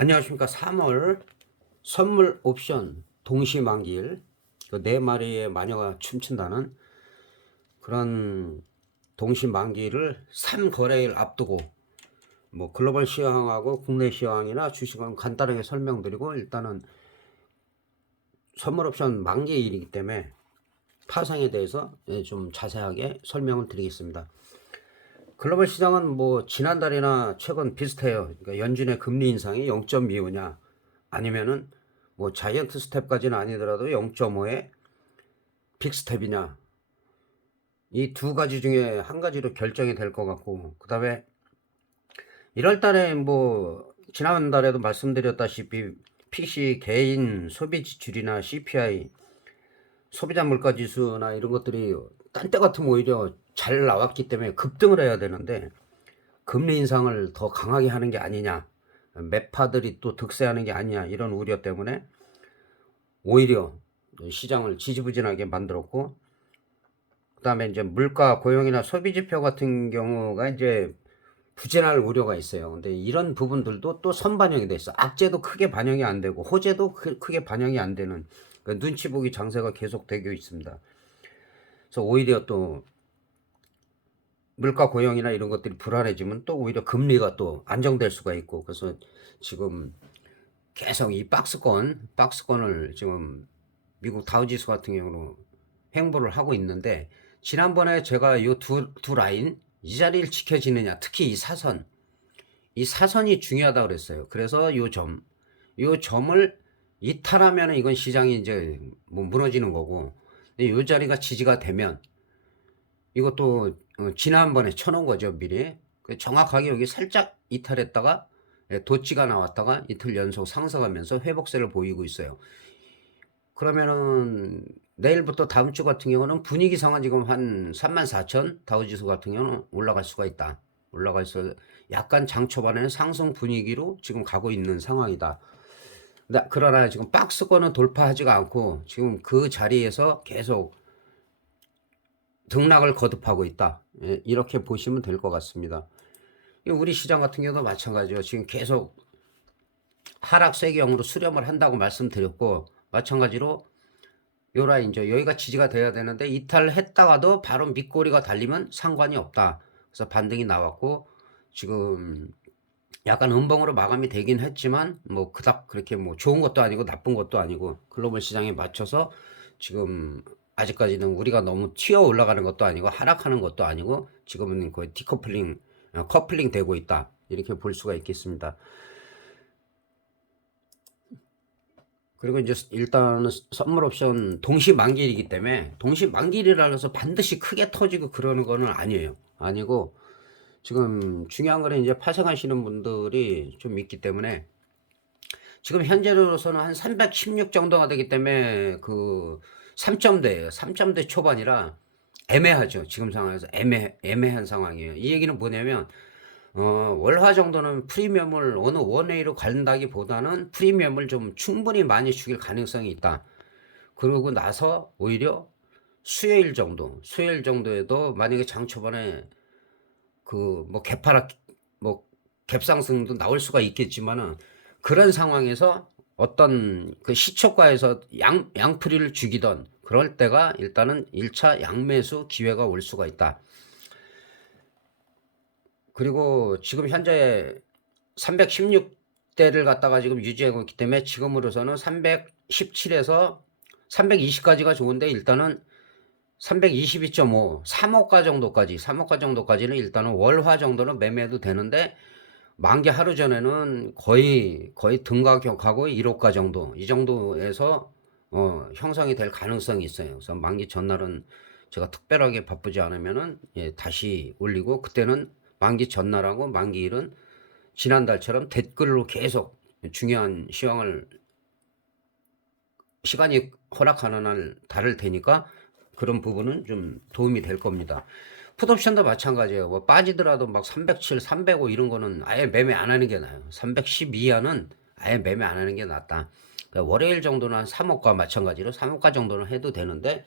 안녕하십니까. 3월 선물 옵션 동시만기일 그 4마리의 마녀가 춤춘다는 그런 동시만기일을 3거래일 앞두고 뭐 글로벌 시황하고 국내 시황이나 주식은 간단하게 설명드리고, 일단은 선물 옵션 만기일이기 때문에 파상에 대해서 좀 자세하게 설명을 드리겠습니다. 글로벌 시장은 뭐 지난달이나 최근 비슷해요. 그러니까 연준의 금리 인상이 0.25냐 아니면은 뭐 자이언트 스텝까지는 아니더라도 0.5의 빅스텝이냐, 이 두 가지 중에 한 가지로 결정이 될 것 같고, 그 다음에 1월 달에 뭐 지난달에도 말씀드렸다시피 PC 개인 소비 지출이나 CPI 소비자 물가 지수나 이런 것들이 딴 때 같으면 오히려 잘 나왔기 때문에 급등을 해야 되는데 금리 인상을 더 강하게 하는 게 아니냐, 매파들이 또 득세하는 게 아니냐, 이런 우려 때문에 오히려 시장을 지지부진하게 만들었고, 그 다음에 이제 물가, 고용이나 소비 지표 같은 경우가 이제 부진할 우려가 있어요. 근데 이런 부분들도 또 선반영이 돼 있어. 악재도 크게 반영이 안 되고 호재도 크게 반영이 안 되는 눈치 보기 장세가 계속되고 있습니다. 그래서 오히려 또 물가, 고용이나 이런 것들이 불안해지면 또 오히려 금리가 또 안정될 수가 있고, 그래서 지금 계속 이 박스권을 지금 미국 다우지수 같은 경우는 횡보를 하고 있는데, 지난번에 제가 이 두 라인 이 자리를 지켜지느냐, 특히 이 사선이 중요하다고 그랬어요. 그래서 요 점을 이탈하면 이건 시장이 이제 뭐 무너지는 거고, 이 자리가 지지가 되면 이것도 지난번에 쳐놓은 거죠, 미리. 정확하게 여기 살짝 이탈했다가 도치가 나왔다가 이틀 연속 상승하면서 회복세를 보이고 있어요. 그러면은 내일부터 다음 주 같은 경우는 분위기상은 지금 한 34,000 다우지수 같은 경우는 올라갈 수가 있다. 올라가서 약간 장 초반에는 상승 분위기로 지금 가고 있는 상황이다. 그러나 지금 박스권은 돌파하지가 않고 지금 그 자리에서 계속 등락을 거듭하고 있다. 이렇게 보시면 될 것 같습니다. 우리 시장 같은 경우도 마찬가지예요. 지금 계속 하락세경으로 수렴을 한다고 말씀드렸고, 마찬가지로 요 라인 이제 여기가 지지가 돼야 되는데 이탈했다가도 바로 밑꼬리가 달리면 상관이 없다. 그래서 반등이 나왔고, 지금 약간 음봉으로 마감이 되긴 했지만 뭐 그닥 그렇게 뭐 좋은 것도 아니고 나쁜 것도 아니고, 글로벌 시장에 맞춰서 지금 아직까지는 우리가 너무 튀어 올라가는 것도 아니고 하락하는 것도 아니고, 지금은 거의 커플링 되고 있다, 이렇게 볼 수가 있겠습니다. 그리고 이제 일단은 선물 옵션 동시 만기일이기 때문에, 동시 만기일이라 해서 반드시 크게 터지고 그러는 거는 아니에요. 아니고, 지금 중요한 거는 이제 파생하시는 분들이 좀 있기 때문에, 지금 현재로서는 한 316 정도가 되기 때문에 그 3점대예요. 3점대 초반이라 애매하죠. 지금 상황에서 애매한 상황이에요. 이 얘기는 뭐냐면, 월화 정도는 프리미엄을 어느 원웨이로 간다기보다는 프리미엄을 좀 충분히 많이 죽일 가능성이 있다. 그러고 나서 오히려 수요일 정도에도 만약에 장 초반에 그 뭐 뭐 갭상승도 나올 수가 있겠지만은, 그런 상황에서 어떤 그 시초가에서 양풀이를 죽이던 그럴 때가 일단은 1차 양매수 기회가 올 수가 있다. 그리고 지금 현재 316대를 갖다가 지금 유지하고 있기 때문에 지금으로서는 317에서 320까지가 좋은데, 일단은 322.5, 3호가 정도까지는 일단은 월화 정도는 매매해도 되는데, 만기 하루 전에는 거의 등가격하고 1호가 정도, 이 정도에서 형성이 될 가능성이 있어요. 그래서 만기 전날은 제가 특별하게 바쁘지 않으면은 다시 올리고, 그때는 만기 전날하고 만기일은 지난달처럼 댓글로 계속 중요한 시간이 허락하는 날 다를 테니까 그런 부분은 좀 도움이 될 겁니다. 풋옵션도 마찬가지예요. 뭐 빠지더라도 막 307, 305 이런 거는 아예 매매 안 하는 게 나아요. 310 이하는 아예 매매 안 하는 게 낫다. 그러니까 월요일 정도는 한 3호가 마찬가지로 3호가 정도는 해도 되는데,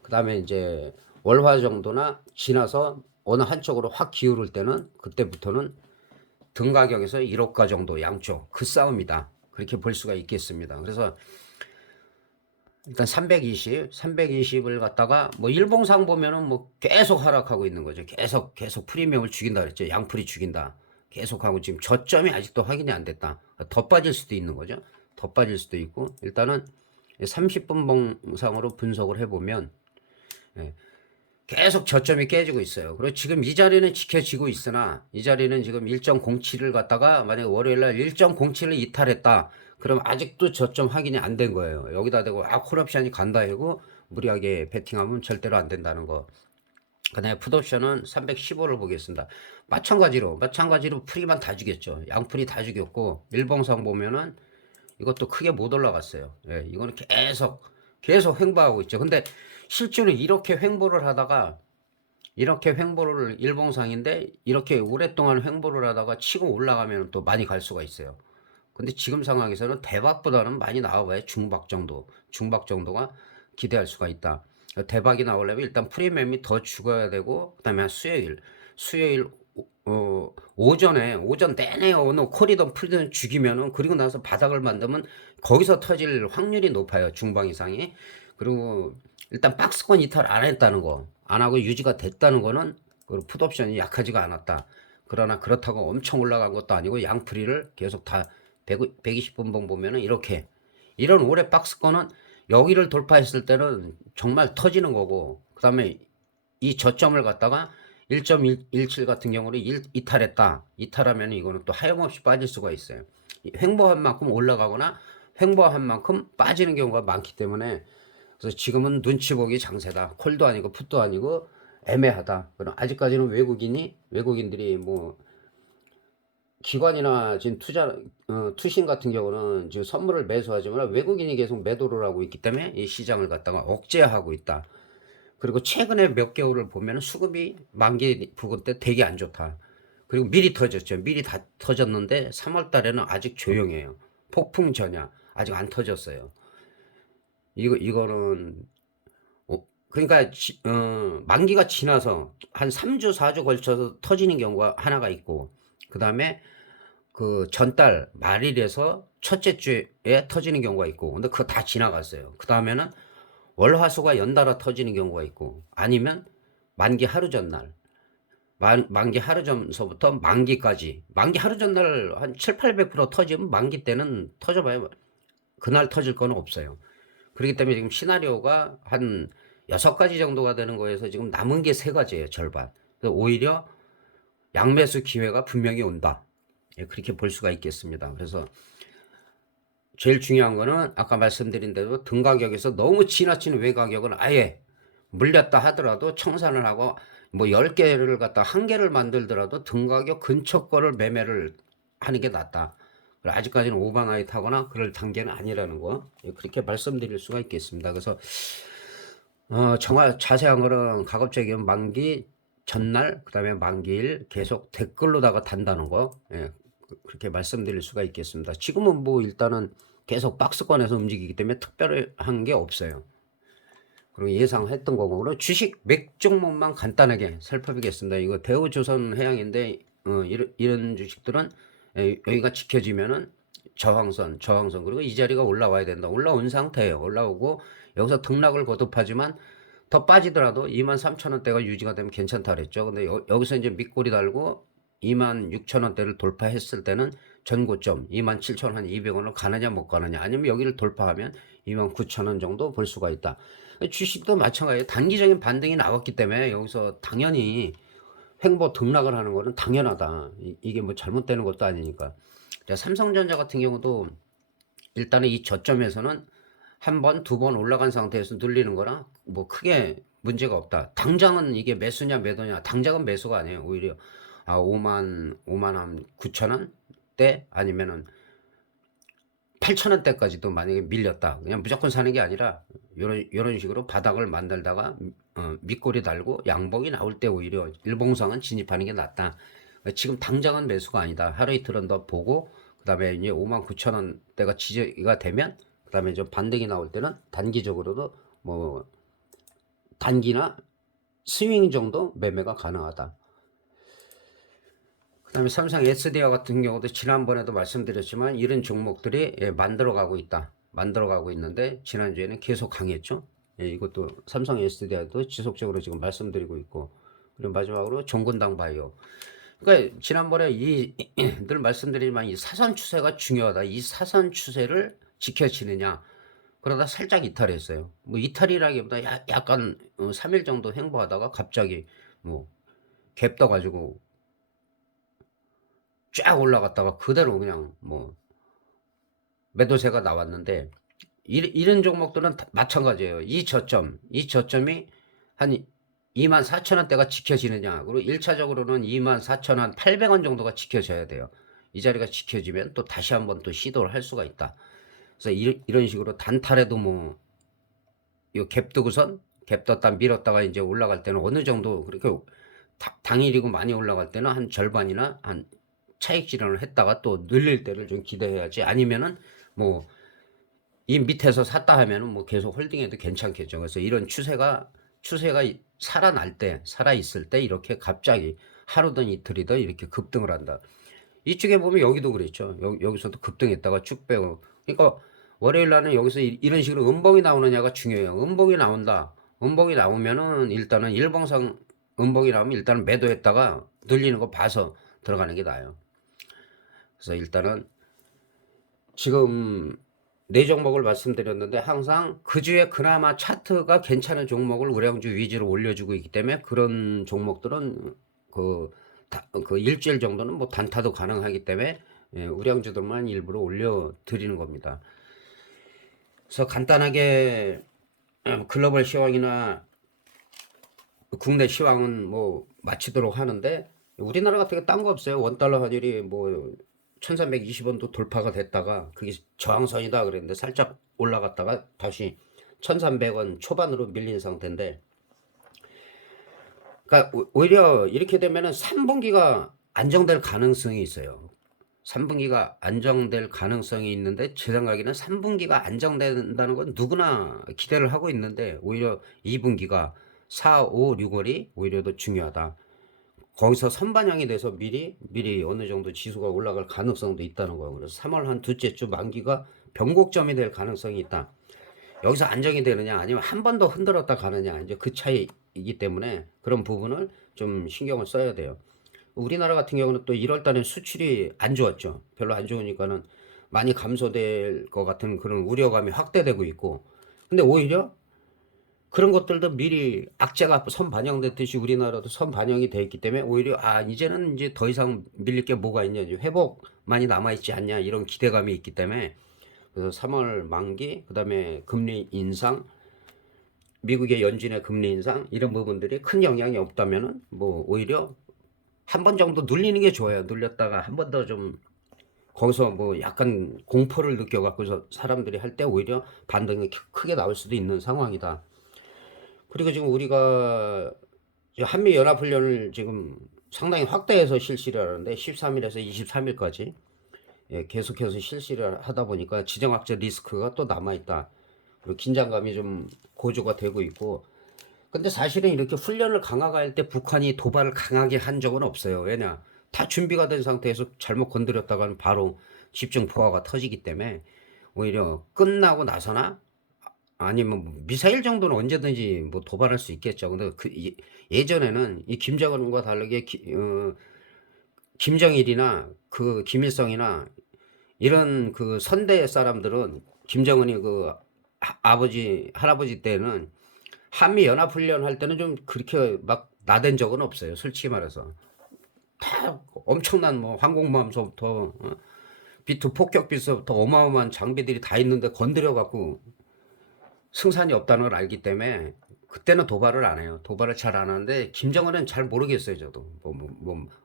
그 다음에 이제 월화 정도나 지나서 어느 한쪽으로 확 기울을 때는 그때부터는 등 가격에서 1호가 정도 양쪽 그 싸움이다. 그렇게 볼 수가 있겠습니다. 그래서 일단 320을 갖다가 뭐 일봉상 보면은 뭐 계속 하락하고 있는 거죠. 계속 프리미엄을 죽인다 그랬죠. 양풀이 죽인다. 계속하고 지금 저점이 아직도 확인이 안 됐다. 더 빠질 수도 있는 거죠. 더 빠질 수도 있고 일단은 30분 봉상으로 분석을 해보면 계속 저점이 깨지고 있어요. 그리고 지금 이 자리는 지켜지고 있으나 이 자리는 지금 1.07을 갖다가 만약에 월요일날 1.07을 이탈했다. 그럼 아직도 저점 확인이 안 된 거예요. 여기다 대고 콜옵션이 간다 하고 무리하게 베팅하면 절대로 안 된다는 거. 그 다음에 풋옵션은 315를 보겠습니다. 마찬가지로 풀이만 다 죽였죠. 양풀이 다 죽였고 일봉상 보면은 이것도 크게 못 올라갔어요. 예, 이거는 계속 횡보하고 있죠. 근데 실제로 이렇게 횡보를 하다가 이렇게 횡보를 일봉상인데 이렇게 오랫동안 횡보를 하다가 치고 올라가면 또 많이 갈 수가 있어요. 근데 지금 상황에서는 대박보다는 많이 나와봐야 중박 정도가 기대할 수가 있다. 대박이 나오려면 일단 프리미엄이 더 죽어야 되고 그다음에 수요일 오전 내내 어느 콜이든 풀이든 죽이면은 그리고 나서 바닥을 만들면 거기서 터질 확률이 높아요. 중방 이상이. 그리고 일단 박스권 이탈 안 했다는 거, 안 하고 유지가 됐다는 거는 그 풋옵션이 약하지가 않았다. 그러나 그렇다고 엄청 올라간 것도 아니고 양풀이를 계속 다 120분봉 보면은 이런 올해 박스권은 여기를 돌파했을 때는 정말 터지는 거고 그 다음에 이 저점을 갖다가 1.17 같은 경우는 이탈했다. 이탈하면 이거는 또 하염없이 빠질 수가 있어요. 횡보한 만큼 올라가거나 횡보한 만큼 빠지는 경우가 많기 때문에 그래서 지금은 눈치 보기 장세다. 콜도 아니고 풋도 아니고 애매하다. 그럼 아직까지는 외국인들이 뭐 기관이나 지금 투신 같은 경우는 지금 선물을 매수하지만 외국인이 계속 매도를 하고 있기 때문에 이 시장을 갖다가 억제하고 있다. 그리고 최근에 몇 개월을 보면 수급이 만기 부근 때 되게 안 좋다. 그리고 미리 터졌죠. 미리 다 터졌는데 3월 달에는 아직 조용해요. 폭풍 전야 아직 안 터졌어요. 이거는 그러니까 만기가 지나서 한 3주 4주 걸쳐서 터지는 경우가 하나가 있고 그다음에 그 전달 말일에서 첫째 주에 터지는 경우가 있고 근데 그거 다 지나갔어요. 그다음에는 월화수가 연달아 터지는 경우가 있고 아니면 만기 하루 전날 만기 하루 전서부터 만기까지 만기 하루 전날 한 7, 800% 터지면 만기 때는 터져봐야 그날 터질 거는 없어요. 그렇기 때문에 지금 시나리오가 한 6가지 정도가 되는 거에서 지금 남은 게 3가지예요. 절반. 그래서 오히려 양매수 기회가 분명히 온다. 예, 그렇게 볼 수가 있겠습니다. 그래서 제일 중요한 거는 아까 말씀드린 대로 등 가격에서 너무 지나치는 외 가격은 아예 물렸다 하더라도 청산을 하고 뭐 10개를 갖다 1개를 만들더라도 등 가격 근처 거를 매매를 하는 게 낫다. 아직까지는 오버나잇 하거나 그럴 단계는 아니라는 거 그렇게 말씀드릴 수가 있겠습니다. 그래서 자세한 거는 가급적이면 만기 전날 그다음에 만기일 계속 댓글로다가 단다는 거 그렇게 말씀드릴 수가 있겠습니다. 지금은 뭐 일단은 계속 박스권에서 움직이기 때문에 특별한 게 없어요. 그리고 예상했던 거고 그리고 주식 몇 종목만 간단하게 살펴보겠습니다. 이거 대우조선해양인데 이런 주식들은 여기가 지켜지면은 저항선 그리고 이 자리가 올라와야 된다. 올라온 상태예요. 올라오고 여기서 등락을 거듭하지만 더 빠지더라도 23,000원대가 유지가 되면 괜찮다 그랬죠. 근데 여기서 이제 밑골이 달고 26,000원대를 돌파했을 때는 전고점 27,200원을 가느냐 못 가느냐 아니면 여기를 돌파하면 29,000원 정도 볼 수가 있다. 주식도 마찬가지예요. 단기적인 반등이 나왔기 때문에 여기서 당연히 횡보 등락을 하는 거는 당연하다. 이게 뭐 잘못되는 것도 아니니까. 삼성전자 같은 경우도 일단은 이 저점에서는 한 번, 2번 올라간 상태에서 눌리는 거라 뭐 크게 문제가 없다. 당장은 이게 매수냐 매도냐 당장은 매수가 아니에요. 오히려 5만 한 9천원대 아니면은 8천원대까지도 만약에 밀렸다. 그냥 무조건 사는 게 아니라 요런 식으로 바닥을 만들다가 밑골이 달고 양봉이 나올 때 오히려 일봉상은 진입하는 게 낫다. 지금 당장은 매수가 아니다. 하루 이틀은 더 보고 그다음에 이제 59,000원대가 지지가 되면 그다음에 좀 반등이 나올 때는 단기적으로도 뭐 단기나 스윙 정도 매매가 가능하다. 그다음에 삼성 SDI 같은 경우도 지난번에도 말씀드렸지만 이런 종목들이 만들어가고 있다. 만들어가고 있는데 지난주에는 계속 강했죠. 이것도 삼성 SDI도 지속적으로 지금 말씀드리고 있고, 그리고 마지막으로 종근당 바이오. 그러니까 지난번에 늘 말씀드리지만 이 사선 추세가 중요하다. 이 사선 추세를 지켜지느냐. 그러다 살짝 이탈했어요. 뭐 이탈이라기보다 약간 3일 정도 횡보하다가 갑자기 뭐 갭 떠가지고 쫙 올라갔다가 그대로 그냥 뭐 매도세가 나왔는데, 이런 종목들은 마찬가지예요. 이 저점이 한 24,000원대가 지켜지느냐. 그리고 1차적으로는 24,800원 정도가 지켜져야 돼요. 이 자리가 지켜지면 또 다시 한번 또 시도를 할 수가 있다. 그래서 이런 식으로 단타래도 뭐 이 갭 뜨고선 갭 떴다 밀었다가 이제 올라갈 때는 어느 정도 그렇게 당일이고 많이 올라갈 때는 한 절반이나 한 차익 실현을 했다가 또 늘릴 때를 좀 기대해야지. 아니면은 뭐 이 밑에서 샀다 하면은 뭐 계속 홀딩해도 괜찮겠죠. 그래서 이런 추세가 살아 있을 때 이렇게 갑자기 하루든 이틀이든 이렇게 급등을 한다. 이쪽에 보면 여기도 그랬죠. 여기서도 급등했다가 쭉 빼고. 그러니까 월요일 날은 여기서 이런 식으로 음봉이 나오느냐가 중요해요. 음봉이 나온다. 음봉이 나오면은 일단은 일봉상 음봉이 나오면 일단은 매도했다가 늘리는 거 봐서 들어가는 게 나아요. 그래서 일단은 지금 네 종목을 말씀드렸는데 항상 그 주에 그나마 차트가 괜찮은 종목을 우량주 위주로 올려주고 있기 때문에 그런 종목들은 그 일주일 정도는 뭐 단타도 가능하기 때문에 우량주들만 일부러 올려드리는 겁니다. 그래서 간단하게 글로벌 시황이나 국내 시황은 뭐 마치도록 하는데, 우리나라 같은 게 딴 거 없어요. 원달러 환율이 뭐 1320원도 돌파가 됐다가 그게 저항선이다 그랬는데 살짝 올라갔다가 다시 1300원 초반으로 밀린 상태인데, 그러니까 오히려 이렇게 되면은 3분기가 안정될 가능성이 있어요. 3분기가 안정될 가능성이 있는데 제 생각에는 3분기가 안정된다는 건 누구나 기대를 하고 있는데 오히려 2분기가 4, 5, 6월이 오히려 더 중요하다. 거기서 선반영이 돼서 미리 어느 정도 지수가 올라갈 가능성도 있다는 거예요. 그래서 3월 한 둘째 주 만기가 변곡점이 될 가능성이 있다. 여기서 안정이 되느냐 아니면 한 번 더 흔들었다 가느냐, 이제 그 차이이기 때문에 그런 부분을 좀 신경을 써야 돼요. 우리나라 같은 경우는 또 1월 달에 수출이 안 좋았죠. 별로 안 좋으니까는 많이 감소될 것 같은 그런 우려감이 확대되고 있고, 근데 오히려 그런 것들도 미리 악재가 선 반영됐듯이 우리나라도 선 반영이 돼 있기 때문에 오히려 이제는 이제 더 이상 밀릴 게 뭐가 있냐, 회복만이 남아 있지 않냐, 이런 기대감이 있기 때문에. 그래서 3월 만기, 그다음에 금리 인상, 미국의 연준의 금리 인상, 이런 부분들이 큰 영향이 없다면은 뭐 오히려 한 번 정도 눌리는 게 좋아요. 눌렸다가 한 번 더 좀 거기서 뭐 약간 공포를 느껴갖고서 사람들이 할 때 오히려 반등이 크게 나올 수도 있는 상황이다. 그리고 지금 우리가 한미연합훈련을 지금 상당히 확대해서 실시를 하는데 13일에서 23일까지 계속해서 실시를 하다 보니까 지정학적 리스크가 또 남아있다. 그리고 긴장감이 좀 고조가 되고 있고, 근데 사실은 이렇게 훈련을 강화가 할 때 북한이 도발을 강하게 한 적은 없어요. 왜냐? 다 준비가 된 상태에서 잘못 건드렸다가는 바로 집중 포화가 터지기 때문에 오히려 끝나고 나서나 아니면 뭐 미사일 정도는 언제든지 뭐 도발할 수 있겠죠. 근데 예전에는 이 김정은과 다르게 김정일이나 그 김일성이나 이런 그 선대 사람들은 김정은이 그 아버지 할아버지 때는 한미 연합훈련 할 때는 좀 그렇게 막 나댄 적은 없어요. 솔직히 말해서 다 엄청난 뭐 항공모함서부터 비투 폭격기서부터 어마어마한 장비들이 다 있는데 건드려 갖고 승산이 없다는 걸 알기 때문에 그때는 도발을 안 해요. 도발을 잘 안 하는데 김정은은 잘 모르겠어요. 저도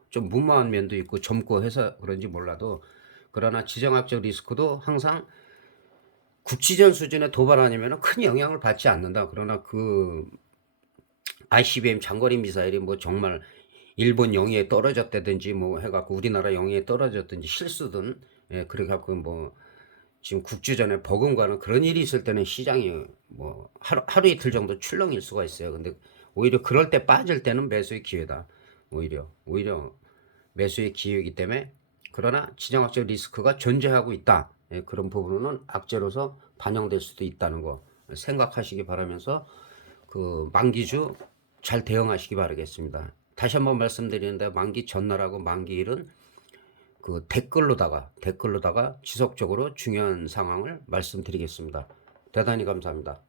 좀 무모한 면도 있고 젊고 해서 그런지 몰라도, 그러나 지정학적 리스크도 항상 국지전 수준의 도발 아니면 큰 영향을 받지 않는다. 그러나 그 ICBM 장거리 미사일이 뭐 정말 일본 영해에 떨어졌다든지 뭐 해갖고 우리나라 영해에 떨어졌든지 실수든 그래 갖고 뭐 지금 국지전에 버금가는 그런 일이 있을 때는 시장이 뭐 하루 이틀 정도 출렁일 수가 있어요. 근데 오히려 그럴 때 빠질 때는 매수의 기회다. 오히려 매수의 기회이기 때문에, 그러나 지정학적 리스크가 존재하고 있다. 예, 그런 부분은 악재로서 반영될 수도 있다는 거 생각하시기 바라면서 그 만기주 잘 대응하시기 바라겠습니다. 다시 한번 말씀드리는데, 만기 전날하고 만기일은 그 댓글로다가 지속적으로 중요한 상황을 말씀드리겠습니다. 대단히 감사합니다.